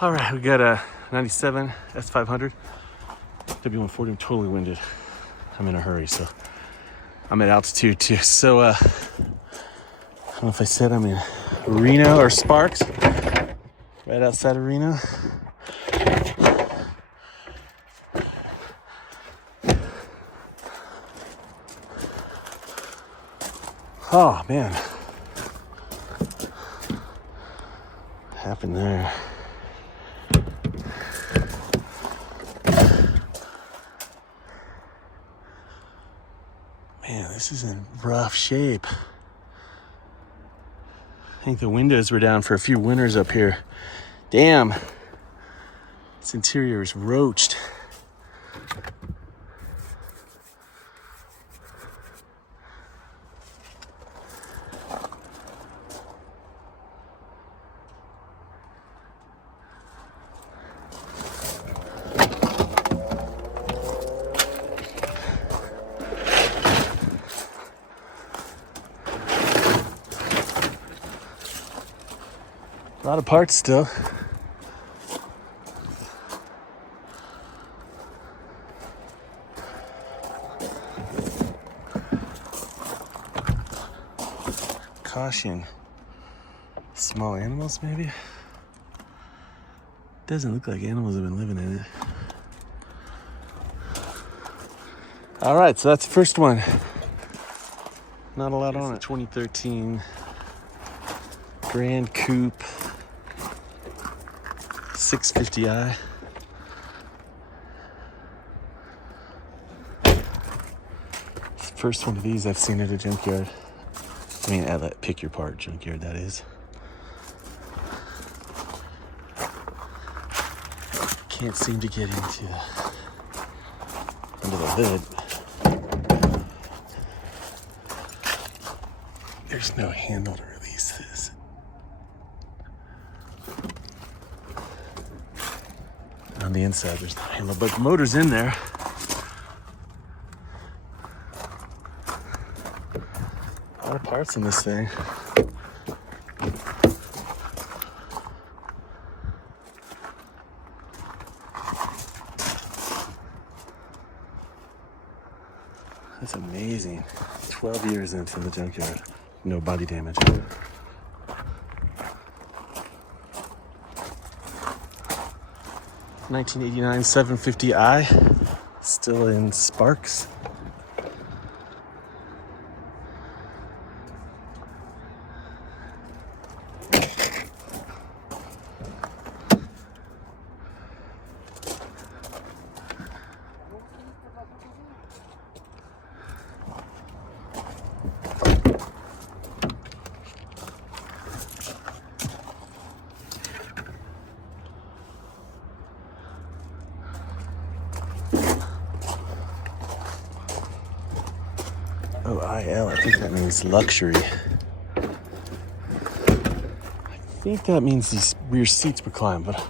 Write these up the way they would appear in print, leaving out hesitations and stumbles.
All right, we got a 97 S500 W140. I'm totally winded. I'm in a hurry, so I'm at altitude too. So I don't know if I said I'm in Reno or Sparks, right outside of Reno. Oh man, what happened there? Man, this is in rough shape. I think the windows were down for a few winters up here. Damn, this interior is roached. A lot of parts still. Caution. Small animals, maybe? Doesn't look like animals have been living in it. All right, so that's the first one. Not a lot on it. 2013 Grand Coupe 650i. It's the first one of these I've seen at a junkyard. I mean, at that Pick Your Part junkyard, that is. Can't seem to get under the hood. There's no handle to release this. On the inside, there's no handle, but the motor's in there. A lot of parts in this thing. That's amazing. 12 years into the junkyard. No body damage. $1989 750i, still in Sparks. Oh, IL, I think that means luxury. I think that means these rear seats recline, but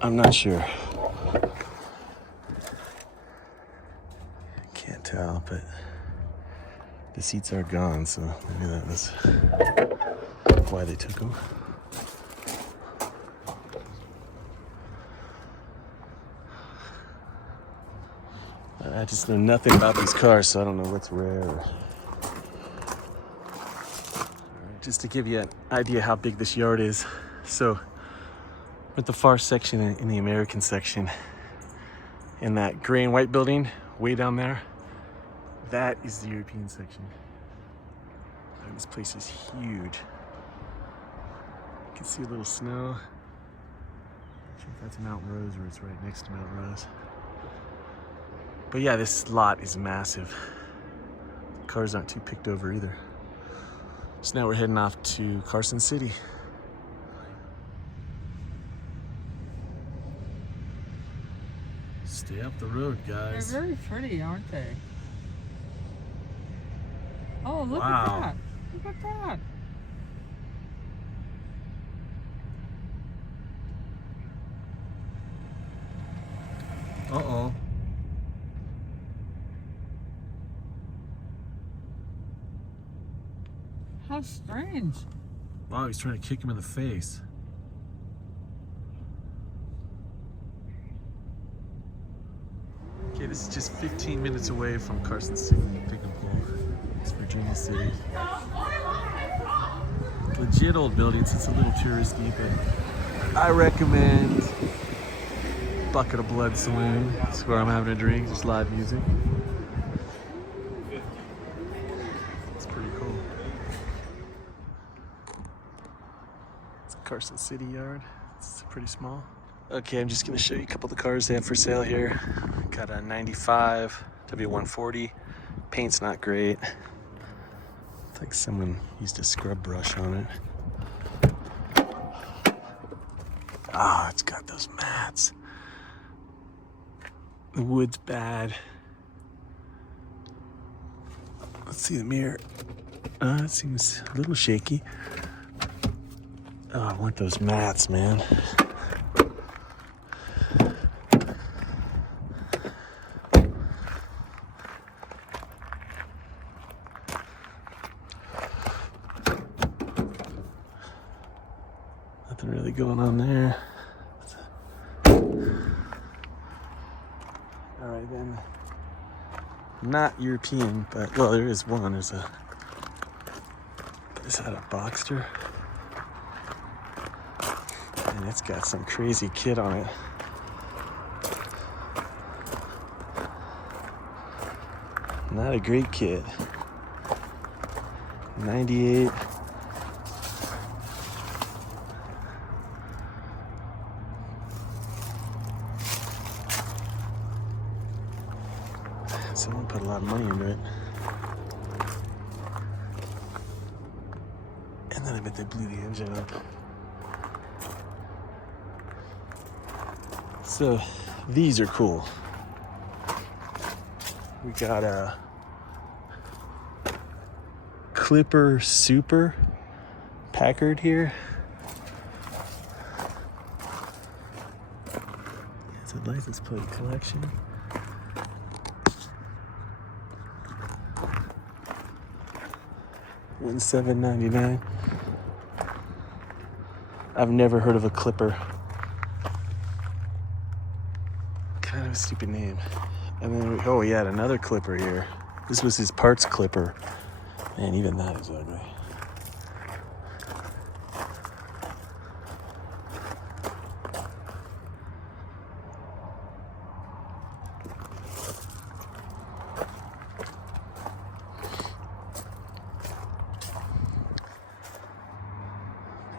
I'm not sure. Can't tell, but the seats are gone, so maybe that was why they took them. I just know nothing about these cars, so I don't know what's rare. Just to give you an idea how big this yard is. So, with the far section in the American section, in that gray and white building way down there, that is the European section. And this place is huge. You can see a little snow. I'm not sure if that's Mount Rose or it's right next to Mount Rose. But yeah, this lot is massive. Cars aren't too picked over either. So now we're heading off to Carson City. Stay up the road, guys. They're very pretty, aren't they? Oh, look Wow. at that. Look at that. Uh-oh. How strange. Wow, he's trying to kick him in the face. this is just 15 minutes away from Carson City, Picknpulls. It's Virginia City. Legit old buildings. It's a little touristy, but I recommend Bucket of Blood Saloon. It's where I'm having a drink. There's live music. It's pretty cool. It's Carson City Yard. It's pretty small. Okay, I'm just gonna show you a couple of the cars they have for sale here. Got a 95 W140. Paint's not great. It's like someone used a scrub brush on it. Ah, it's got those mats. The wood's bad. Let's see the mirror. It seems a little shaky. Oh, I want those mats, man. Nothing really going on there. All right then. Not European, but well, there is one. Is that a Boxster? And it's got some crazy kit on it. Not a great kit. 98. Someone put a lot of money into it. And then I bet they blew the engine up. So these are cool. We got a Clipper Super Packard here. It's a license plate collection. $17.99. I've never heard of a Clipper. Kind of a stupid name. And then, oh, he had another Clipper here. This was his parts Clipper. Man, even that is ugly.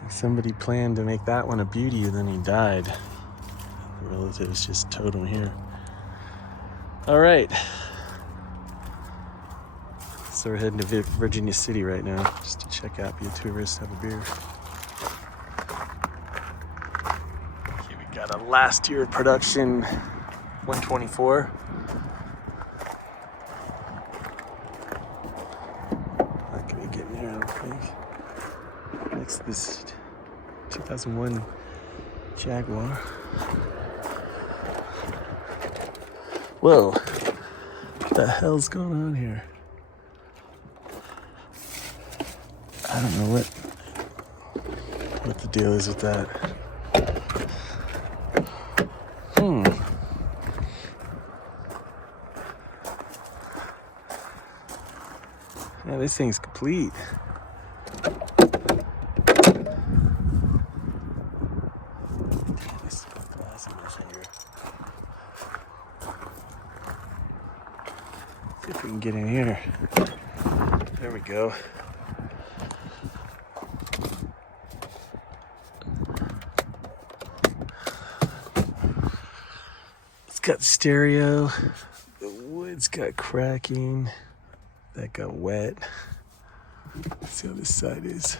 Somebody planned to make that one a beauty and then he died. The relatives just towed him here. All right. So we're heading to Virginia City right now just to check out, be a tourist, have a beer. Okay, we got a last year production 124. Not gonna get in here, I don't think. Next to this 2001 Jaguar. Whoa, what the hell's going on here? I don't know what the deal is with that. Yeah, this thing's complete. See if we can get in here. There we go. It's got stereo. The wood's got cracking. That got wet. Let's see how this side is.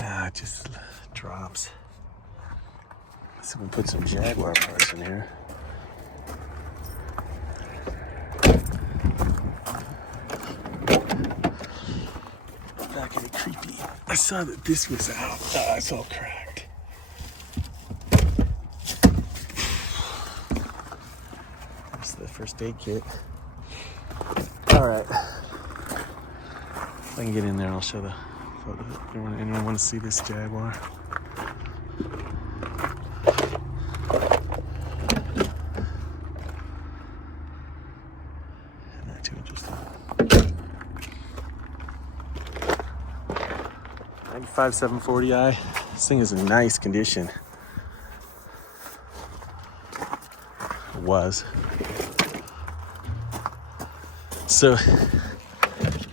Nah, it just drops. Someone put some Jaguar parts in here. Not getting creepy. I saw that this was out. It's all cracked. There's the first aid kit. All right. If I can get in there, I'll show the photo. Anyone want to see this Jaguar? 125 740i. This thing is in nice condition. It was. So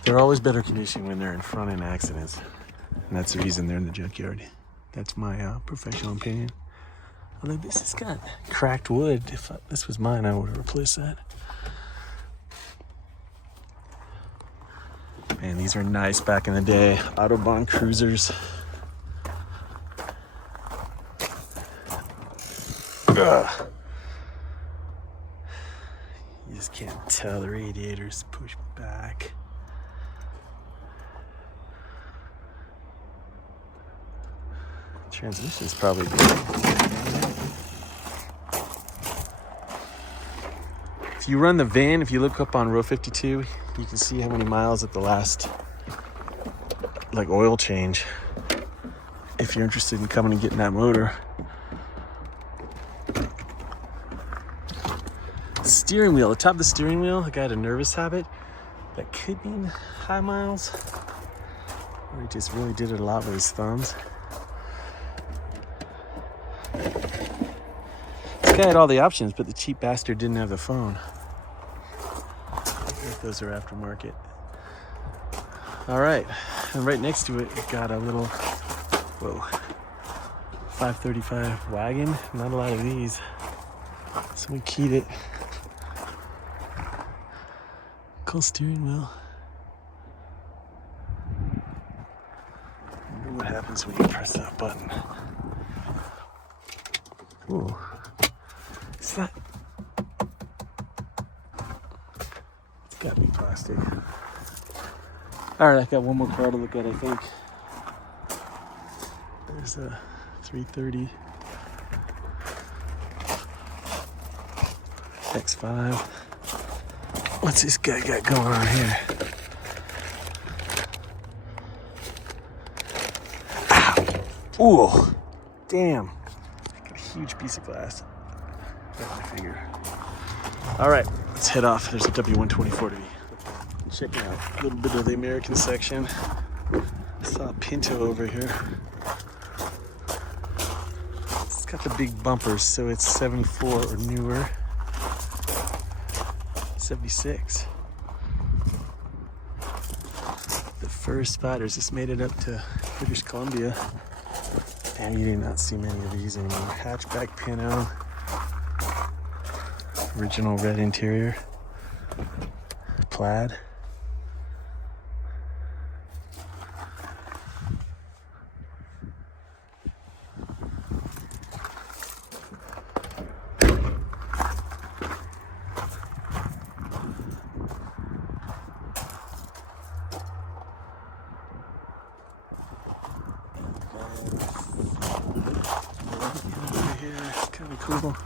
they're always better condition when they're in front end accidents. And that's the reason they're in the junkyard. That's my professional opinion. Although this has got cracked wood. If this was mine, I would have replaced that. Man, these are nice back in the day. Autobahn cruisers. Ugh. You just can't tell the radiators push back. Transmission's probably good. If you run the van, if you look up on row 52, you can see how many miles at the last oil change. If you're interested in coming and getting that motor. Steering wheel, the top of the steering wheel, the guy had a nervous habit. That could mean high miles. Or he just really did it a lot with his thumbs. This guy had all the options, but the cheap bastard didn't have the phone. If those are aftermarket. All right, and right next to it, we've got a little, 535 wagon. Not a lot of these. So we keyed it. Cool steering wheel. I wonder what happens when you press that button. Ooh. It's not. It's gotta be plastic. Alright, I got one more car to look at, I think. There's a 330 X5. What's this guy got going on here? Ow! Ooh! Damn. Got a huge piece of glass. Got my finger. Alright, let's head off. There's a W124 to be checking out. A little bit of the American section. I saw a Pinto over here. It's got the big bumpers, so it's 74 or newer. 76. The first spotters just made it up to British Columbia, and you do not see many of these anymore. Hatchback Pinto, original red interior, plaid. Kind of cool.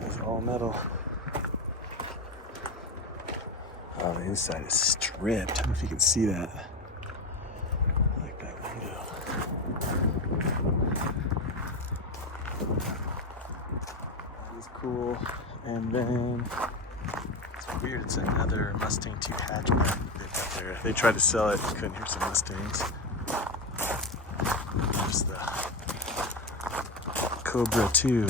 It's all metal. Oh, the inside is stripped. I don't know if you can see that. I like that window. That is cool. And then it's weird, it's another Mustang 2 hatchback they've got there. They tried to sell it, you couldn't hear some Mustangs. There's the Cobra 2.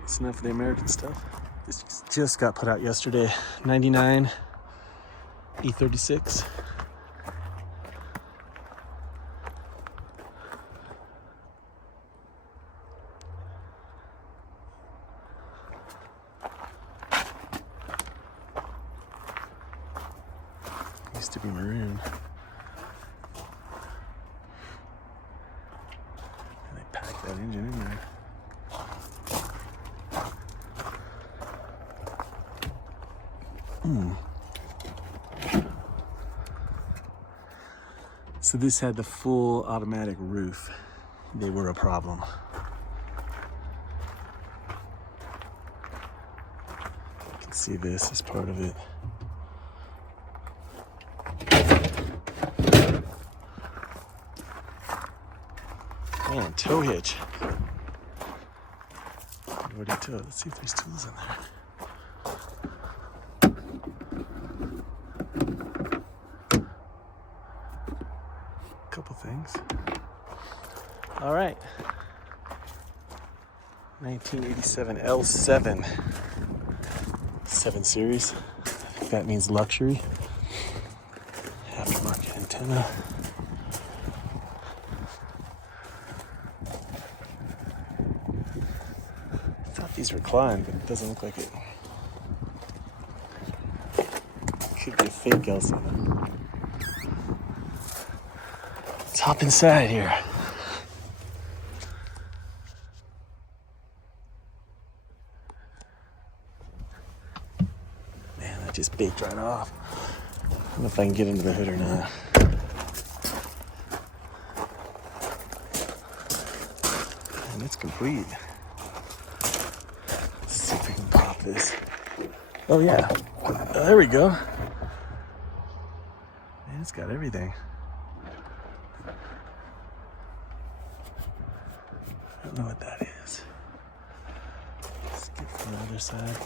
That's enough of the American stuff. This just got put out yesterday. 99 E36. to be maroon. And they packed that engine in there. So this had the full automatic roof. They were a problem. You can see this as part of it. Man, tow hitch. What do you tow? Let's see if there's tools in there. Couple things. All right. 1987 L7. 7 Series. I think that means luxury. Aftermarket antenna. I thought these were reclined, but it doesn't look like it. Could be a fake L7. Let's hop inside here. Man, that just baked right off. I don't know if I can get into the hood or not. And it's complete. Let's see if we can pop this. Oh yeah, there we go. Man, it's got everything. I don't know what that is. Let's get from the other side.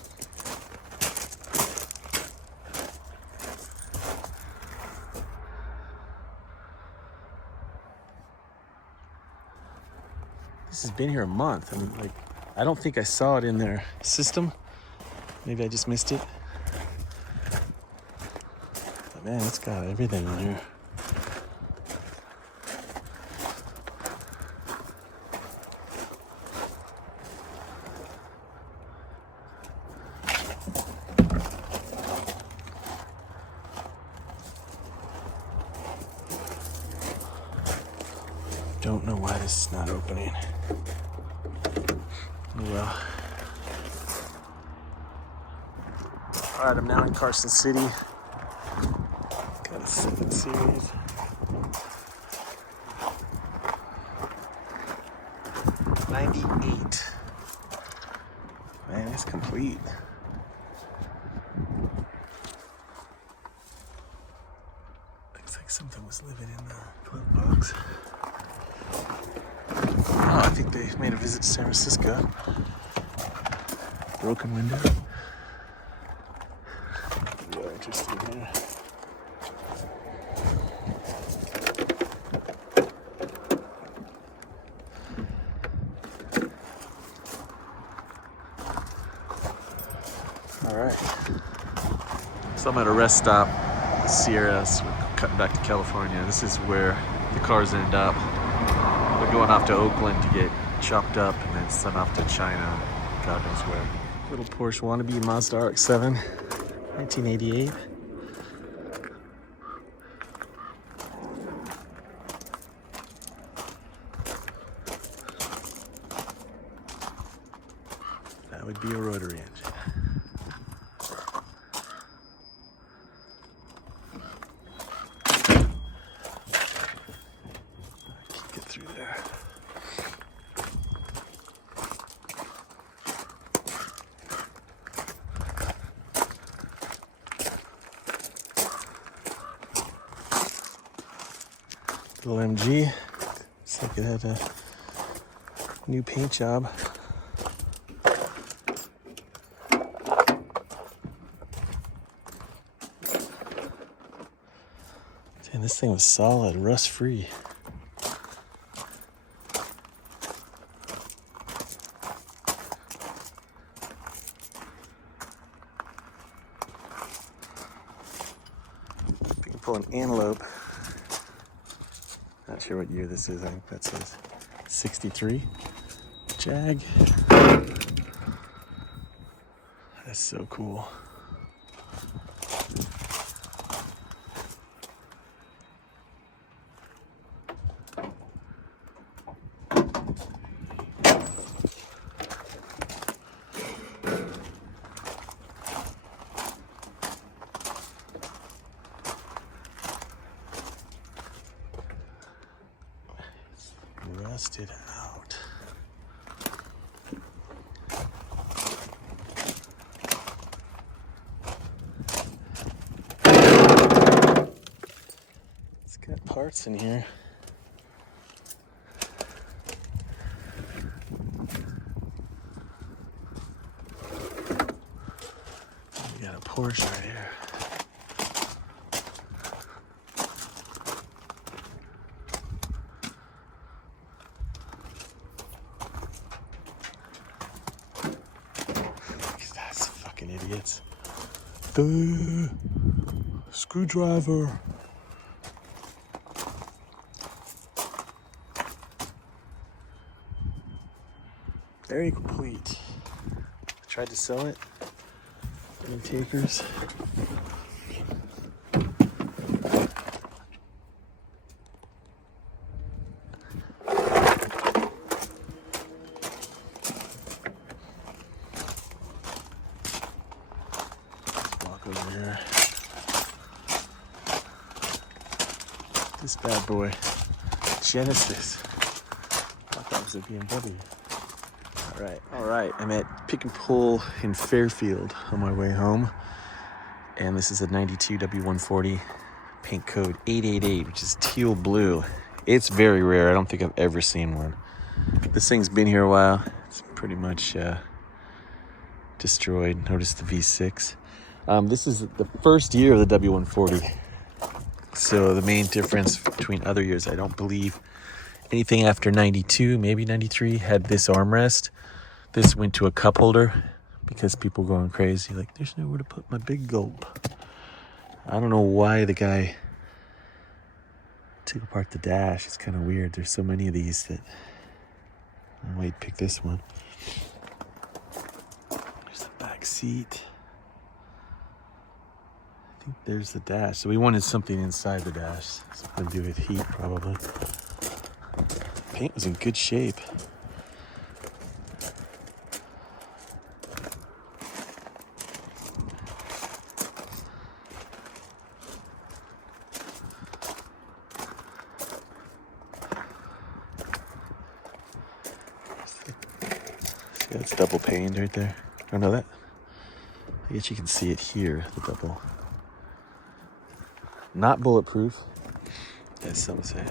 This has been here a month. I mean, like, I don't think I saw it in their system. Maybe I just missed it. But man, it's got everything in here. Don't know why this is not opening. Oh well. Alright, I'm now in Carson City. Got a 7 Series. '98. Man, it's complete. Looks like something was living in the glove box. Oh, I think they made a visit to San Francisco. Broken window. Yeah, interesting here. All right. So I'm at a rest stop, Sierra. So we're cutting back to California. This is where the cars end up. We're going off to Oakland to get chopped up and then sent off to China, God knows where. Little Porsche wannabe Mazda RX-7, 1988. That would be a rotary engine. Can't get through there. Little MG. Looks like it had a new paint job. Damn, this thing was solid, rust-free. We can pull an Antelope. Not sure what year this is. I think that says 63. Jag. That's so cool. rusted out. It's got parts in here. We got a Porsche right here. That's fucking idiots. Screwdriver. Very complete. Tried to sell it. Any takers? Over here. This bad boy, Genesis. I thought that was a BMW. All right. I'm at Picknpulls in Fairfield on my way home, and this is a '92 W140, paint code 888, which is teal blue. It's very rare. I don't think I've ever seen one. This thing's been here a while. It's pretty much destroyed. Notice the V6. This is the first year of the W140. So the main difference between other years, I don't believe anything after 92, maybe 93, had this armrest. This went to a cup holder because people going crazy. Like, there's nowhere to put my big gulp. I don't know why the guy took apart the dash. It's kind of weird. There's so many of these that I might pick this one. There's the back seat. There's the dash. So we wanted something inside the dash. Something to do with heat, probably. Paint was in good shape. See, that's double paned right there. Oh no, that. I guess you can see it here, the double. Not bulletproof, as some say.